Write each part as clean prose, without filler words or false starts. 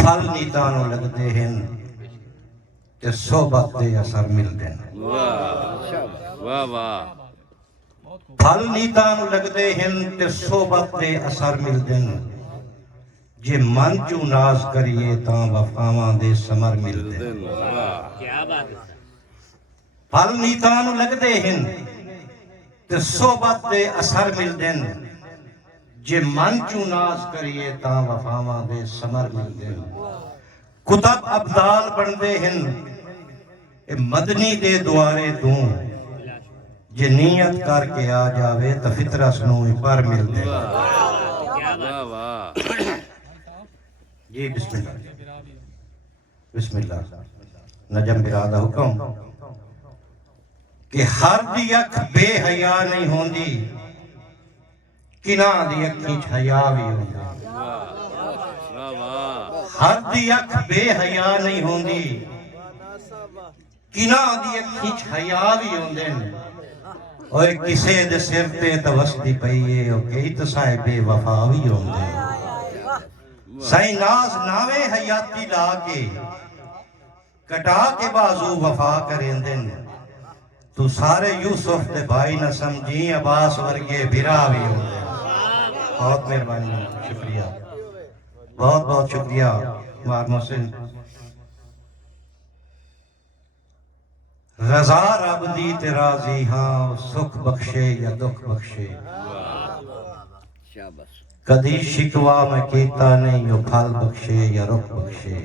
फल नीतां नूं लगदे हन ते सोहबत दे असर मिलदे ने। वाह वाह। फल नीतां नूं लगदे हन ते सोहबत दे असर मिलदे ने। जे मन चू नाज करिए तां वफावां दे समर मिलदे ने। क्या बात है। फल नीतां नूं लगदे हन ते सोहबत दे असर मिलदे ने। जे मन चू नाज करिए तां वफावां दे समर मिलदे ने। कुतब अब्दाल बनदे हन ए मदनी दे दुआरे तू। जे नीयत करके आ जावे तो फितरस नूं ही पर मिलदे ने। वाह वाह। जी बिस्मिल्लाह बिस्मिल्लाह। नजम बिरादा हुक्म कि हर दी अख बेहया नहीं होंदी, किना दी अखी च हया भी होंदी। वाह वाह। हर दी अख बेहया नहीं होंदी, किना दी अखी च हया भी होंदे ने। ओए किसे दे सिर ते तवसदी पई है ओ कई तो साहिब बेवफा भी होंदे। साईं नाज नावे हयाती ला के कटा के बाजू वफा करेंदे ने। तू सारे यूसुफ दे भाई न समझी अब्बास वर्गे बिरा भी होंदे। बहुत मेहरबानी, शुक्रिया, बहुत बहुत शुक्रिया मार मोहसिन। रजा रब दी ते राजी हाँ, सुख बख्शे या दुख बख्शे। कदी शिकवा मैं कीता नहीं, यो फल बख्शे या रुख बख्शे।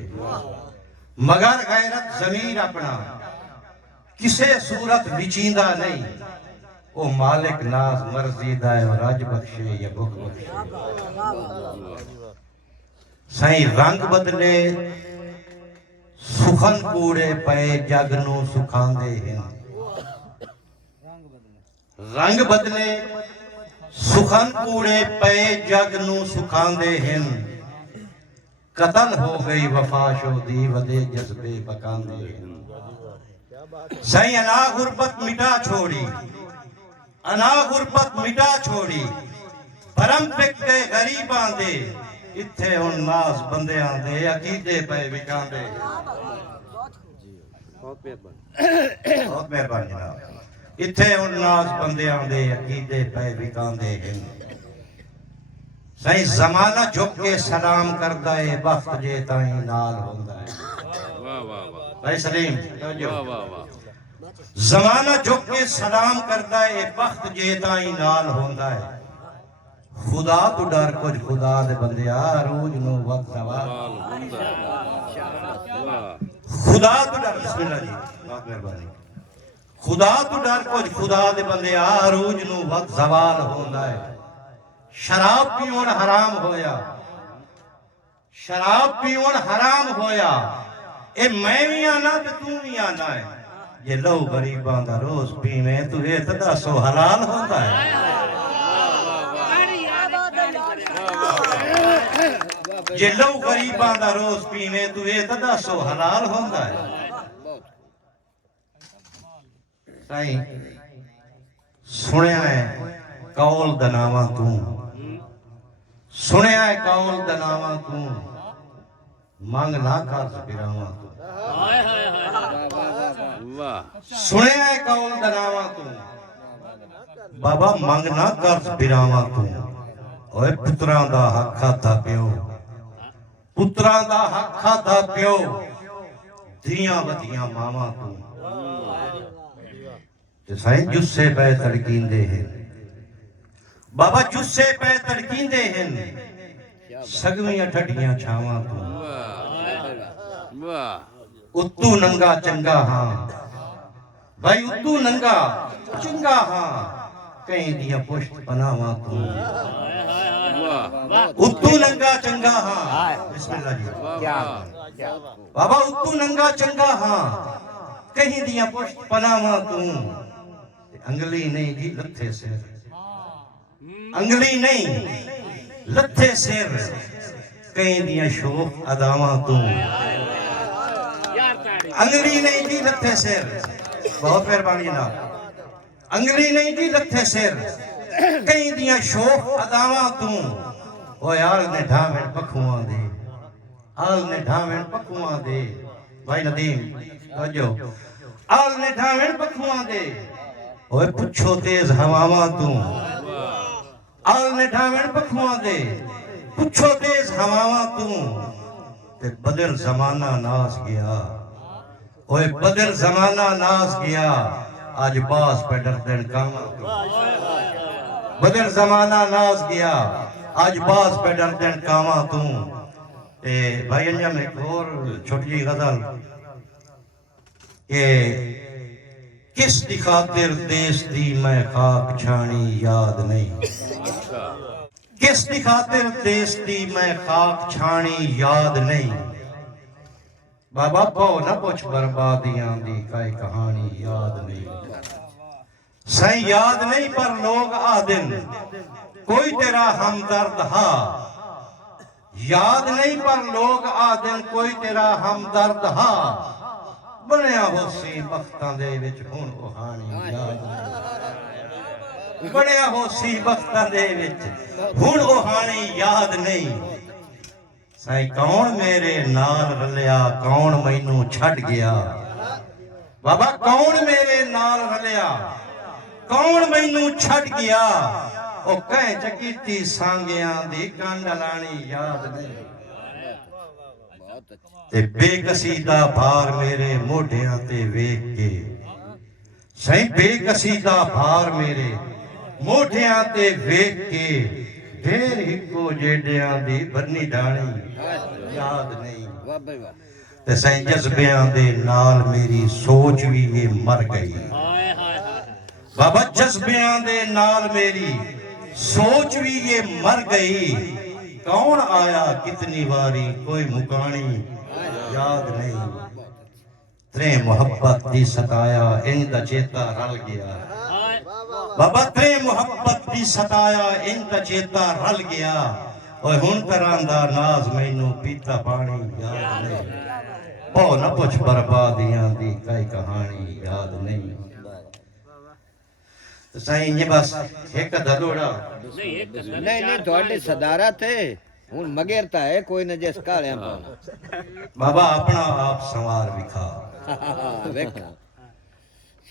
मगर गैरत ज़मीर अपना किसे सूरत विचींदा नहीं। ओ मालिक नाज मर्जी दा रज बख्शे या भुख बख्शे। साईं रंग बदले सुखन कूड़े पे जग नूं सुखांदे हैं। रंग बदले सुखन कूड़े पे जग नूं सुखांदे हैं। कतल हो गई वफा शोदी वदे जज्बे पकांदे हैं। साईं अना गुरबत मिटा छोड़ी, अना गुरबत मिटा छोड़ी, परम पिक के गरीबां दे। इत्थे हुण नाज बंदियां दे अकीदे पे विकांदे। बहुत मेहरबानी जनाब। इत्थे हुण नाज बंदियां दे अकीदे पे विकांदे हैं। साईं ज़माना झुक के सलाम करदा है, वक्त जे ताईं नाल हुंदा है। वाह वाह वाह। भाई सलीम वाह वाह वाह। ज़माना झुक के सलाम करदा है, वक्त जे ताईं नाल हुंदा है। खुदा तो डर कुछ खुदा दे बंदिया रोज नो वक्त सवाल। खुदा तो डर, बिस्मिल्लाह जी, बहुत मेहरबानी। खुदा तो डर कुछ खुदा दे बंदिया रोज नो वक्त सवाल होंदा है। शराब पीवण हराम होया, शराब पीवण हराम होया। ए मैं भी आना ते तू भी आना है। जे लो गरीबां दा रोज पीवे तू ए ते दसो हलाल होंदा है। जे लो गरीबां दा रोज पीवे तू ए ते दसो हलाल होंदा है। साईं सुनिया है कौल दनावा तू, सुनिया है कौल दनावा तू, मंग ना कर बिरावा तू। सुनिया है कौल दनावा तू, बाबा मंग ना कर बिरावा तू। ओए पुत्रां दा हक खाता प्यो, पुत्रां दा हक खाता प्यो, धियां वधियां मावां तू। साईं जुस्से पे तड़कींदे हैं, बाबा जुस्से पे तड़कींदे हैं, सगवियां ठड्डियां छावां तू। उत्तू नंगा चंगा हाँ, भाई उत्तू नंगा चंगा हाँ, कहीं दियां पुष्ट पनावां तू। उत्तू नंगा चंगा हाँ, बिस्मिल्लाह जी। बाबा उत्तू नंगा चंगा हाँ, कहीं दियां पुष्ट पनावां तू। अंगली नहीं जी लथे सिर, अंगली नहीं लथे सिर, कहीं दियां शोक अदावां तू। अंगली नहीं जी लथे सिर, बहुत मेहरबानी जनाब। अंगली नहीं जी लथे सिर, कहीं दियां शोक अदावां तू। ओ यार ने ढावे पखुआं दे आल ने ढावें पखुआं दे भाई नदीम अजो आल ने ढावें पखुआं दे ओए पुछो तेज हवावां तू आल ने ढावें पखुआं दे पुछो तेज हवावां तू ते बदल जमाना नास गया ओए बदल जमाना नास गया आज बास पे डरदन कामा तू बदल जमाना नास गया आज बास पे डरदन कामा तू ते भाई अंजम एक और छोटी जी गजल के किस दी खातिर देश दी मैं खाक छानी याद नहीं किस दी खातिर देश दी मैं खाक छानी याद नहीं बाबा पो न पुछ बर्बादियां दी काई कहानी याद नहीं सही याद नहीं पर लोग आदिन कोई तेरा हमदर्द हा याद नहीं पर लोग आदिन कोई तेरा हमदर्द हा बनया होसी बख्तां दे विच हुण ओ हानी याद नहीं बनया होसी बख्तां दे विच हुण ओ हानी याद नहीं साईं कौन मेरे नाल रलिया कौन मैनू छड़ गया बाबा कौन मेरे नाल रलिया कौन मैनू छड़ गया ओ कह चकीती सांगियां दी कंड लानी याद नहीं ते बेकसी दा भार मेरे मोढियां ते वेख के सही बेकसी दा भार मेरे मोढियां ते वेख के ढेर हिको जेडियां दी बन्नी डाणी याद नहीं ते सही जज्बियां दे नाल मेरी सोच भी ये मर गई बाबा जज्बियां दे नाल मेरी सोच भी ये मर गई कौन आया कितनी बारी कोई मुकानी याद नहीं त्रे मोहब्बत दी सताया इंदा चेता रल गया बाबा त्रे मोहब्बत दी सताया इंदा चेता रल गया ओए हुन करांदा नाज मैनू पीता पानी याद नहीं ओ न पुछ बर्बादियां दी काई कहानी याद नहीं तो साईं ये बस एक धलोड़ा नहीं थोड़ी सदारत है हुन मगेरता है कोई न जिस काले पाना बाबा अपना आप संवार विखा देखा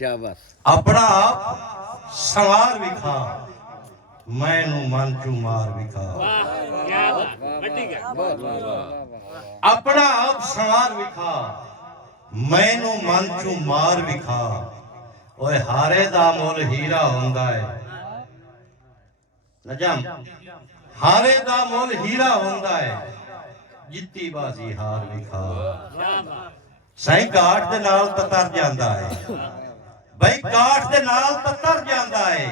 शाबाश अपना आप संवार विखा मैनू मन चू मार विखा अपना आप संवार विखा मैनू मन चू मार विखा ओए हारे दा मुल हीरा हुंदा है नजम हारे दा मुल हीरा हुंदा है जित्ती बाजी हार विखा सही काठ दे नाल तर जांदा है भाई काठ दे नाल तर जांदा है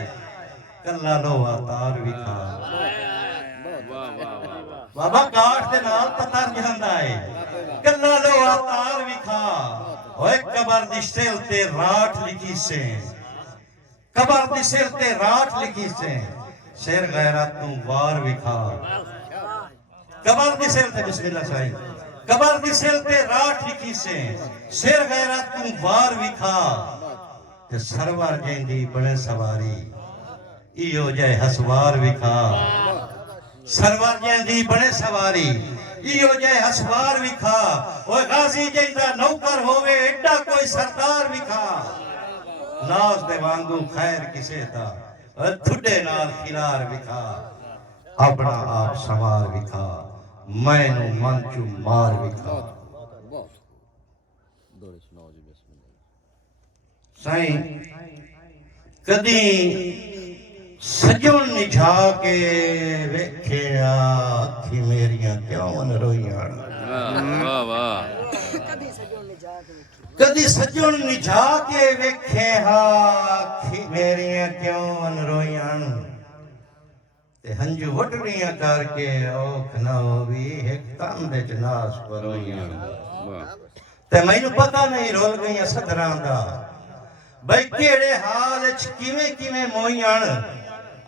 कल्ला लोहा तार विखा बाबा काठ दे नाल तर जांदा है कल्ला लोहा तार विखा ओए कबर दी सिल ते राठ लिखी से कबर दी सिल ते राठ लिखी से शेर गैरत तू वार विखा कबर दी सिल ते बिस्मिल्लाह साईं कबर दी सिल ते राठ लिखी से शेर गैरत तू वार विखा ते सरवर जेंदी बने सवारी इयो जय हसवार विखा सरवर जेंदी बने सवारी इयो जय हसवार विखा ओए गाजी जेंदा नौकर होवे एडा कोई सरदार विखा नाज दे वांगू खैर किसे दा थुडे नाल खिलार विखा अपना आप संवार विखा मैनू मन चू मार विखा साईं कदी सजन निझा के वेखिया अखी मेरियां क्यों न रोइयां वाह वाह कदी सजन निझा के वेखिया अखी मेरियां क्यों न रोइयां ते हंजू वटड़ियां करके औख ना होवी एक तंद च नास परोइयां ते मैनू पता नहीं रोल गईयां सदरां दा भाई केड़े हाल च किवें किवें मोइयां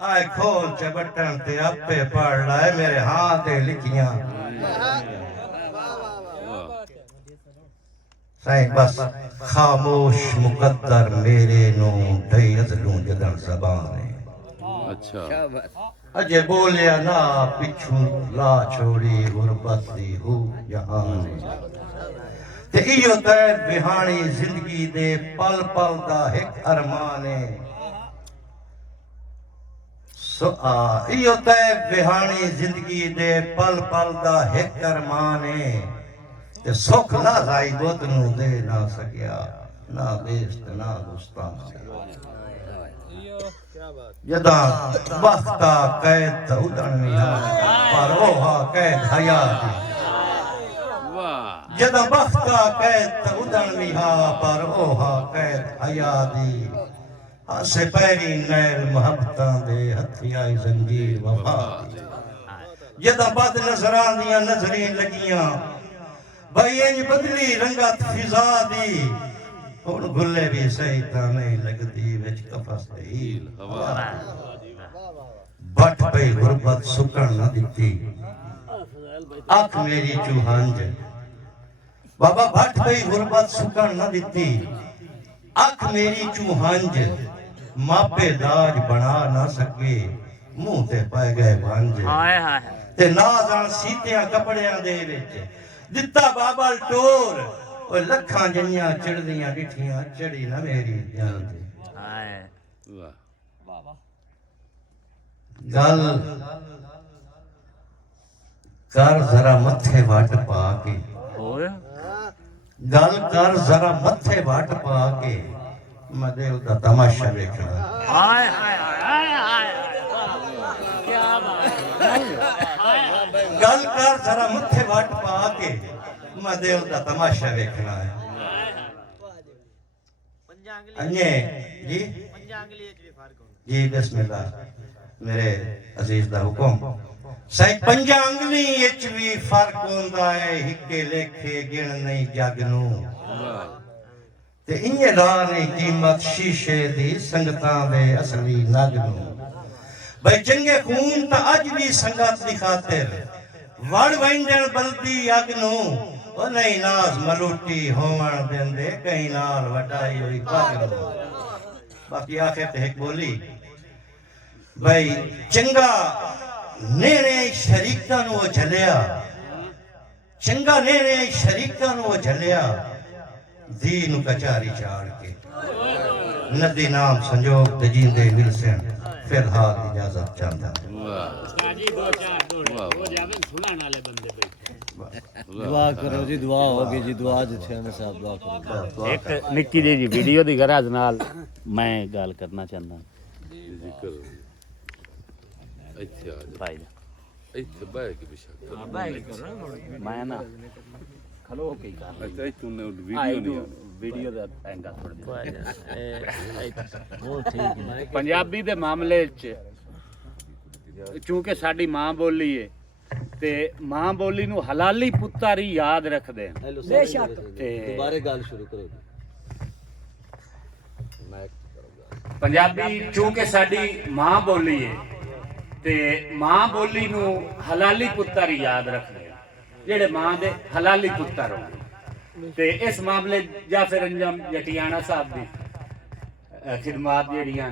आए खोल च बटन ते आपे पढ़ लाए मेरे हाथ ते लिखियां साईं बस खामोश मुकद्दर मेरे नो ढई अज़लूं जदन ज़बान है ਅੱਛਾ शाबाश अजे बोलिया ना पिछू ला छोड़ी गुरबत दी हो जहान ते इयो तै बिहानी जिंदगी दे पल पल दा एक अरमान है सो इयो तै बिहानी जिंदगी दे पल पल दा एक अरमान है ते सुख ना जाई बुत नू दे ना सकिया ना बेस्त ना गुस्तान जदा वक्ता कैद उदण विहा पर ओहा कैद हयात वाह जदा वक्ता कैद उदण विहा पर ओहा कैद हयाती आसे पैरी नैल मोहब्बतां दे हथियाई जंजीर वफा दी जदा बद नजरां दियां नजरें लगियां भाई इंज बदली रंगत फिजा दी हुण गुल्ले भी सही तां नहीं लगदी विच कफस ते हील हवा बट पई गुरबत सुकण न दिती अख मेरी चूहंज बाबा बट पई गुरबत सुकण न दिती अख मेरी चूहंज मापे दाज बना ना सके मुंह ते पै गए भंज हाय हाय ते ना जान सीतियां कपड़ियां दे विच दिता बाबा टोर ओ लखां जन्नियां चढ़दियां डिठियां चढ़ी ना मेरी जान ते हाय वाह गल कर जरा मथे वट पा के होय गल कर जरा मथे वट पा के मदेव दा तमाशा देखना हाय हाय हाय हाय क्या बात गल कर जरा मथे वट पा के मदेव दा तमाशा देखना है अन्ये जी जी बिस्मिल्लाह मेरे अजीज दा हुक्म सही पंजा अंगली विच भी फर्क होंदा है हिके लेखे गिण नहीं जग नू ते इन्ने ला नहीं कीमत शीशे दी संगतां दे असली नग नू भाई चंगे खून ता अज भी संगत दी खातिर वड़ वंजण बलदी अग नू ओ नहीं नाज मलूटी होवण देंदे कई नाल वटाई होई पग नू बाकी आखिर ते एक बोली भाई चंगा नेणे शरीकां नू झलिया चंगा नेणे शरीकां नू झलिया दी नू कचारी चाड़ के नदी नाम संजोग ते जींदे मिलसन फिलहाल इजाजत चाहता दुआ करो जी दुआ होगी जी दुआ जिथे ने साहब दुआ करो एक निक्की जी वीडियो दी गरज नाल मैं गल करना चाहना ਜ਼ਿਕਰ ਇੱਥੇ ਆ ਜਾ भाई ਇੱਥੇ ਬਹਿ ਕੇ ਬਿਸ਼ਾ मैं ना खलो के कर ਅੱਛਾ ਇੱਥੋਂ ਨੇ ਵੀਡੀਓ ਨਹੀਂ ਆ वीडियो ਦਾ ਪੈਂਗਾ ਥੋੜਾ ਉਹ ਠੀਕ ਹੈ ਪੰਜਾਬੀ ਦੇ ਮਾਮਲੇ 'ਚ ਚੂੰਕਿ ਸਾਡੀ ਮਾਂ ਬੋਲੀ ਏ ਤੇ ਮਾਂ ਬੋਲੀ ਨੂੰ ਹਲਾਲੀ ਪੁੱਤਰ ਹੀ ਯਾਦ ਰੱਖਦੇ ਆ बेशक ਤੇ दोबारा गल शुरू करो ਪੰਜਾਬੀ ਚੂੰਕਿ ਸਾਡੀ ਮਾਂ ਬੋਲੀ ਏ ਤੇ ਮਾਂ ਬੋਲੀ ਨੂੰ ਹਲਾਲੀ ਪੁੱਤਰ ਹੀ ਯਾਦ ਰੱਖਦੇ ਆ ਜਿਹੜੇ ਮਾਂ ਦੇ ਹਲਾਲੀ ਪੁੱਤਰ ਹੋਣ ਤੇ ਇਸ ਮਾਮਲੇ ਜਾਫਰ ਅੰਜਮ ਜਟਿਆਣਾ ਸਾਹਿਬ ਦੀ ਖਿਦਮਤ ਜਿਹੜੀਆਂ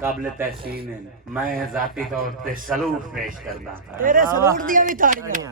ਕਾਬਲ ਤਹਿਸੀਨ ਹਨ ਮੈਂ ਜ਼ਾਤੀ ਤੌਰ ਤੇ ਸਲੂਟ ਪੇਸ਼ ਕਰਦਾ तेरे सलूट दिया भी ताड़ियां